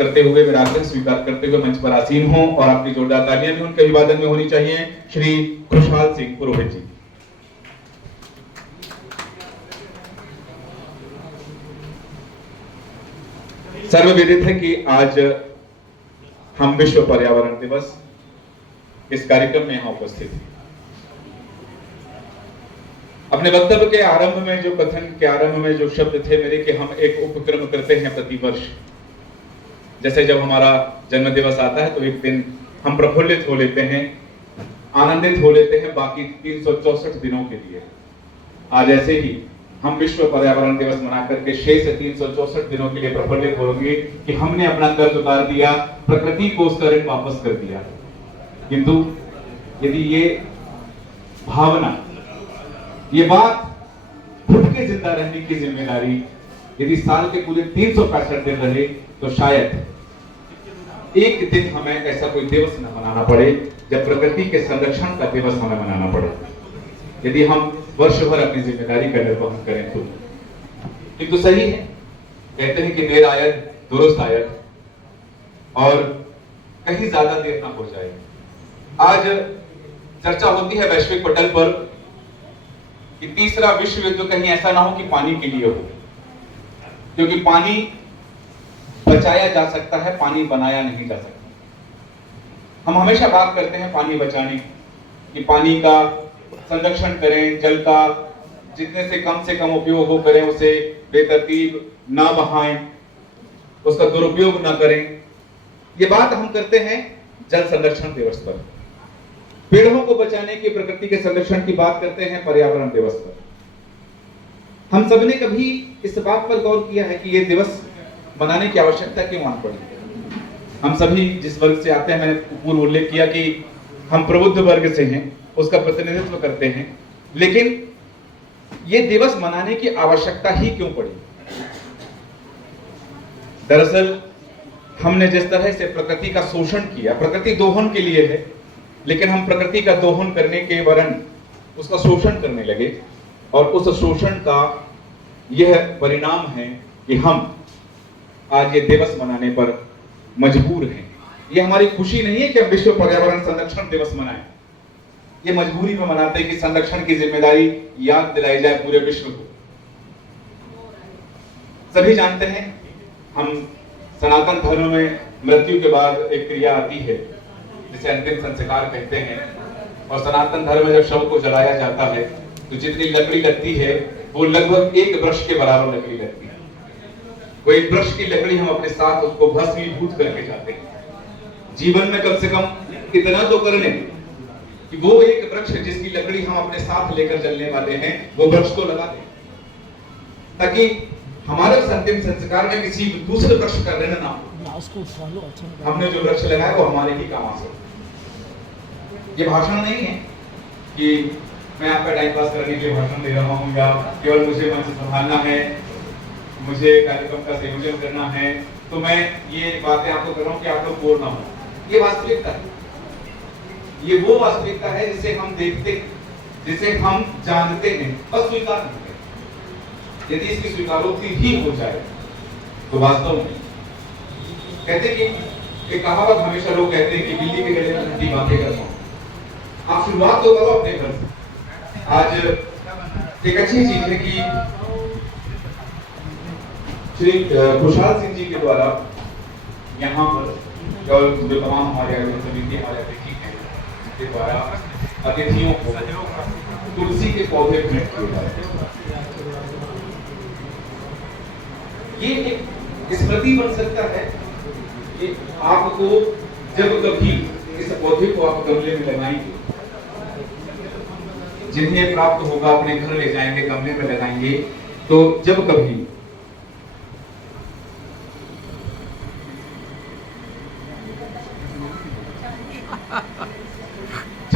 करते हुए मेरा आग्रह स्वीकार करते हुए मंच पर आसीन हों और आपकी जोरदार तालियां भी उनके अभिवादन में होनी चाहिए। श्री खुशहाल सिंह पुरोहित जी। सर्वविदित है कि आज हम विश्व पर्यावरण दिवस इस कार्यक्रम में यहां उपस्थित हैं। अपने वक्तव्य के आरंभ में जो कथन के आरंभ में जो शब्द थे मेरे कि हम एक उपक्रम करते हैं प्रतिवर्ष। जैसे जब हमारा जन्म दिवस आता है तो एक दिन हम प्रफुल्लित हो लेते हैं, आनंदित हो लेते हैं बाकी 364 दिनों के लिए। आज ऐसे ही हम विश्व पर्यावरण दिवस मना करके शेष 364 दिनों के लिए प्रफुल्लित होंगे कि हमने अपना कर्ज उतार दिया, प्रकृति को उसका ऋण वापस कर दिया। किंतु यदि ये भावना, ये बात खुद के जिंदा रहने की जिम्मेदारी यदि साल के पूरे 365 दिन रहे तो शायद एक दिन हमें ऐसा कोई दिवस न मनाना पड़े जब प्रकृति के संरक्षण का दिवस हमें मनाना पड़े, यदि हम वर्ष भर अपनी जिम्मेदारी का निर्वहन करें तो। किंतु सही है, कहते हैं कि देर आयत दुरुस्त आयत, और कहीं ज्यादा देर ना हो जाए। आज चर्चा होती है वैश्विक पटल पर कि तीसरा विश्व युद्ध कहीं ऐसा ना हो कि पानी के लिए हो, क्योंकि पानी बचाया जा सकता है, पानी बनाया नहीं जा सकता। हम हमेशा बात करते हैं पानी बचाने कि पानी का संरक्षण करें, जल का जितने से कम उपयोग हो करें, उसे बेतरतीब ना बहाएं, उसका दुरुपयोग ना करें। ये बात हम करते हैं जल संरक्षण दिवस पर। पेड़ों को बचाने की, प्रकृति के संरक्षण की बात करते हैं पर्यावरण दिवस पर। हम सबने कभी इस बात पर गौर किया है कि यह दिवस मनाने की आवश्यकता क्यों आन पड़ी? हम सभी जिस वर्ग से आते हैं, मैंने पूर्व उल्लेख किया कि हम प्रबुद्ध वर्ग से हैं, उसका प्रतिनिधित्व करते हैं, लेकिन यह दिवस मनाने की आवश्यकता ही क्यों पड़ी? दरअसल हमने जिस तरह से प्रकृति का शोषण किया, प्रकृति दोहन के लिए है, लेकिन हम प्रकृति का दोहन करने के वरन उसका शोषण करने लगे, और उस शोषण का यह परिणाम है कि हम आज ये दिवस मनाने पर मजबूर हैं। ये हमारी खुशी नहीं है कि हम विश्व पर्यावरण संरक्षण दिवस मनाएं, ये मजबूरी में मनाते हैं कि संरक्षण की जिम्मेदारी याद दिलाई जाए पूरे विश्व को। सभी जानते हैं, हम सनातन धर्म में मृत्यु के बाद एक क्रिया आती है जिसे अंतिम संस्कार कहते हैं, और सनातन धर्म में जब शव को जलाया जाता है तो जितनी लकड़ी लगती है वो लगभग एक वृक्ष के बराबर लकड़ी लगती है। वो एक वृक्ष की लकड़ी हम अपने साथ उसको भस्मीभूत करके जाते हैं। जीवन में कम से कम इतना तो कर लें कि वो एक वृक्ष जिसकी लकड़ी हम अपने साथ लेकर चलने वाले हैं, वो वृक्ष को लगा दें, ताकि हमारे अंतिम संस्कार में किसी दूसरे वृक्ष का ऋण ना हो। हमने जो वृक्ष लगाया वो हमारे ही काम आ सकता। ये भाषण नहीं है कि मैं आपका टाइम पास करने के लिए भाषण दे रहा हूँ, या केवल मुझे मंच संभालना है, मुझे कार्यक्रम का संयोजन करना है, तो मैं ये बातें आपको कर रहा हूँ कि आप लोग बोर ना हो। ये वास्तविकता है, ये वो वास्तविकता है जिसे हम देखते, जिसे हम जानते हैं, बस स्वीकार नहीं करते। यदि इसकी स्वीकारोक्ति ही हो जाए तो वास्तव में कहते कि एक कहावत हमेशा लोग कहते हैं कि बिल्ली के गले में ठंडी बातें करता हूं। आप शुरुआत तो करो अपने घर से। आज एक अच्छी चीज है कि श्री खुशहाल सिंह जी के द्वारा यहाँ पर जो तमाम हमारे आयोजन समिति, हमारे अतिथि हैं, के द्वारा अतिथियों को तुलसी के पौधे भेंट किए जाते हैं। ये एक स्मृति बन सकता है कि आपको जब कभी इस पौधे को आप गमले में लगाएंगे, जिन्हें प्राप्त होगा अपने घर ले जाएंगे, गमले में लगाएंगे, तो जब कभी